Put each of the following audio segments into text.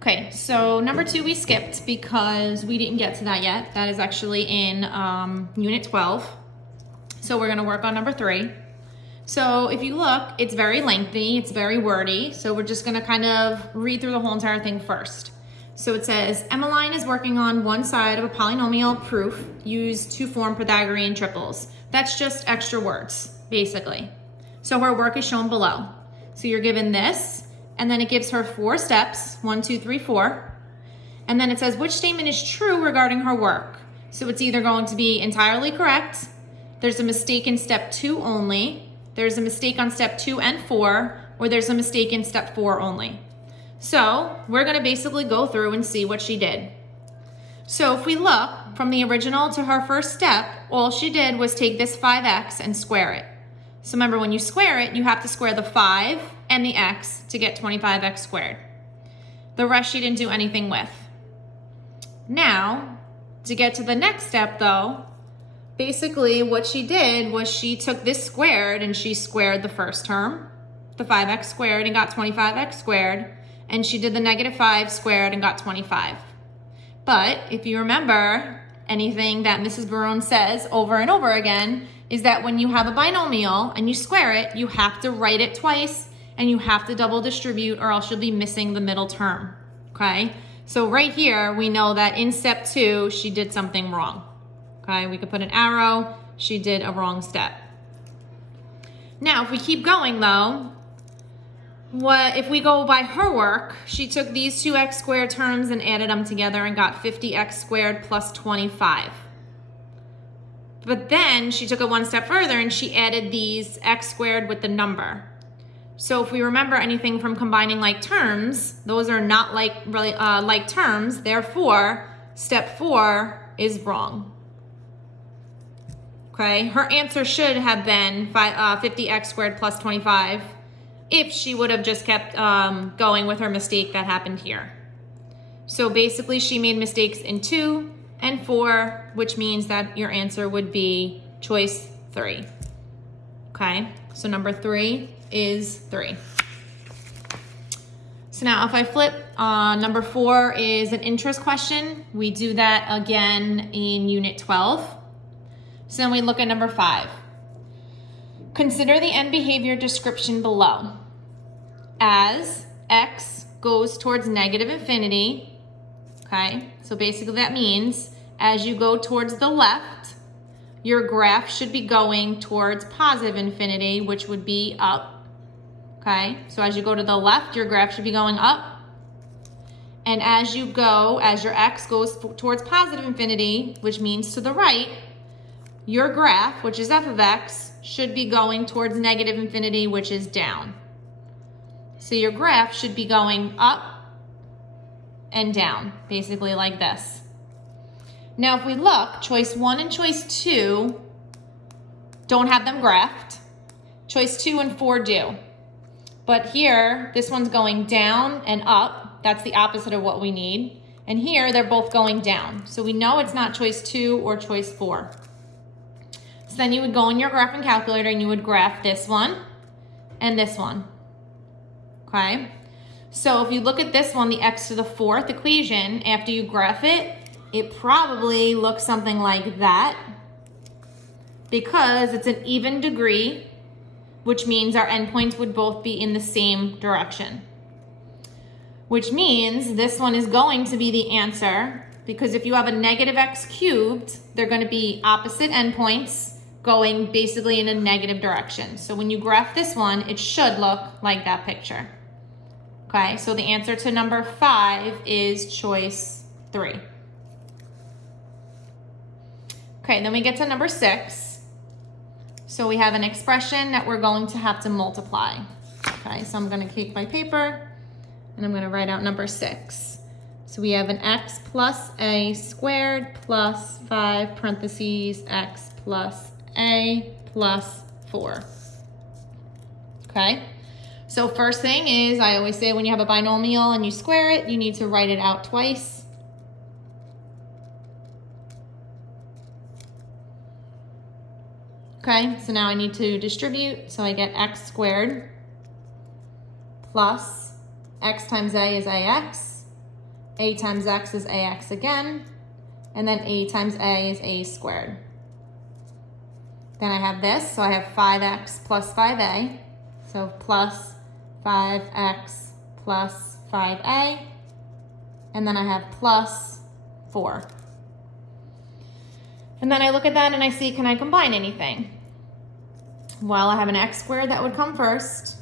Okay, so number 2 we skipped because we didn't get to that yet. That is actually in Unit 12. So we're gonna work on number 3. So if you look, it's very lengthy, it's very wordy. So we're just gonna kind of read through the whole entire thing first. So it says, Emmeline is working on one side of a polynomial proof used to form Pythagorean triples. That's just extra words, basically. So her work is shown below. So you're given this, and then it gives her 4 steps, 1, 2, 3, 4. And then it says which statement is true regarding her work. So it's either going to be entirely correct, there's a mistake in step 2 only, there's a mistake on step 2 and 4, or there's a mistake in step 4 only. So we're gonna basically go through and see what she did. So if we look from the original to her first step, all she did was take this 5x and square it. So remember, when you square it, you have to square the 5 and the x to get 25x squared. The rest she didn't do anything with. Now, to get to the next step though, basically what she did was she took this squared and she squared the first term, the 5x squared, and got 25x squared, and she did the negative 5 squared and got 25. But if you remember, anything that Mrs. Barone says over and over again is that when you have a binomial and you square it, you have to write it twice and you have to double distribute, or else you'll be missing the middle term, okay? So right here, we know that in step 2, she did something wrong, okay? We could put an arrow, she did a wrong step. Now, if we keep going though, if we go by her work, she took these 2x squared terms and added them together and got 50x squared plus 25. But then she took it one step further and she added these x squared with the number. So if we remember anything from combining like terms, those are not like terms. Therefore, step 4 is wrong. Okay, her answer should have been 50x squared plus 25 if she would have just kept going with her mistake that happened here. So basically she made mistakes in 2 and 4, which means that your answer would be choice 3. Okay, so number 3 is 3. So now if I flip, number 4 is an interest question. We do that again in Unit 12. So then we look at number 5. Consider the end behavior description below. As x goes towards negative infinity, okay, so basically that means as you go towards the left, your graph should be going towards positive infinity, which would be up, okay? So as you go to the left, your graph should be going up. And as your x goes towards positive infinity, which means to the right, your graph, which is f of x, should be going towards negative infinity, which is down. So your graph should be going up and down, basically like this. Now if we look, choice 1 and choice 2 don't have them graphed. Choice 2 and 4 do. But here, this one's going down and up. That's the opposite of what we need. And here, they're both going down. So we know it's not choice 2 or choice 4. So then you would go in your graphing calculator and you would graph this one and this one. Okay? So if you look at this one, the x to the 4th equation, after you graph it, it probably looks something like that because it's an even degree, which means our endpoints would both be in the same direction. Which means this one is going to be the answer, because if you have a negative x cubed, they're going to be opposite endpoints going basically in a negative direction. So when you graph this one, it should look like that picture. Okay, so the answer to number 5 is choice 3. Okay, then we get to number 6. So we have an expression that we're going to have to multiply. Okay, so I'm going to take my paper and I'm going to write out number 6. So we have an x plus a squared plus 5 parentheses x plus a plus 4. Okay, so first thing is, I always say when you have a binomial and you square it, you need to write it out twice. Okay, so now I need to distribute, so I get x squared plus x times a is ax A times x is ax again, and then a times a is a squared. Then I have this, so I have 5x plus 5a, so plus 5x plus 5a, and then I have plus 4. And then I look at that and I see, can I combine anything? Well, I have an x squared that would come first,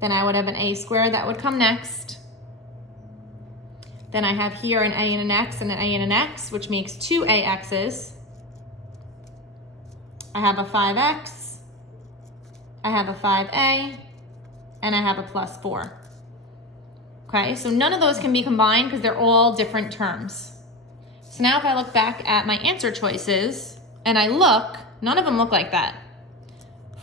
then I would have an a squared that would come next. Then I have here an a and an x and an a and an x, which makes 2 ax's. I have a 5x, I have a 5a, and I have a plus 4. Okay, so none of those can be combined because they're all different terms. So now if I look back at my answer choices and I look, none of them look like that.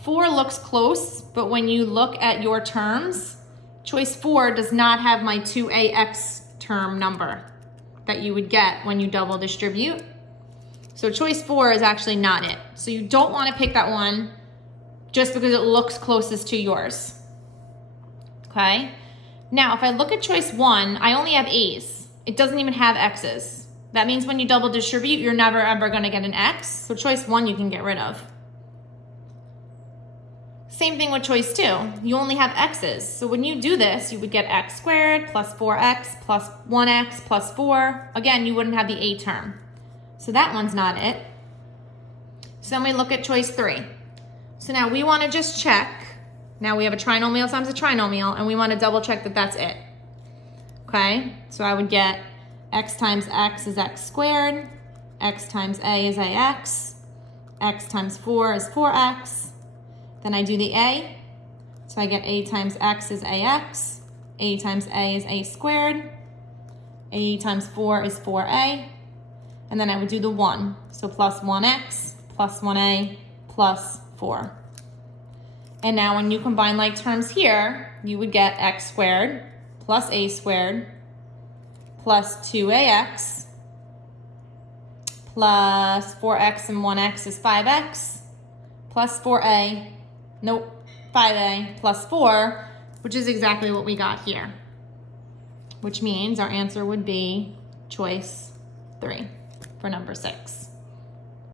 4 looks close, but when you look at your terms, choice 4 does not have my 2ax term number that you would get when you double distribute. So choice 4 is actually not it. So you don't want to pick that one just because it looks closest to yours. Okay? Now, if I look at choice 1, I only have a's. It doesn't even have x's. That means when you double distribute, you're never ever going to get an x. So choice 1 you can get rid of. Same thing with choice 2. You only have x's. So when you do this, you would get x squared plus 4x plus 1x plus 4. Again, you wouldn't have the a term. So that one's not it. So then we look at choice 3. So now we want to just check. Now we have a trinomial times a trinomial, and we want to double check that that's it. Okay, so I would get x times x is x squared, x times a is ax, x times 4 is 4x. Then I do the a, so I get a times x is ax, a times a is a squared, a times 4 is 4a, and then I would do the 1, so plus 1x plus 1a plus 4. And now when you combine like terms here, you would get x squared plus a squared plus 2ax plus 4x and 1x is 5x plus 4a, nope, 5a plus 4, which is exactly what we got here, which means our answer would be choice 3 for number 6.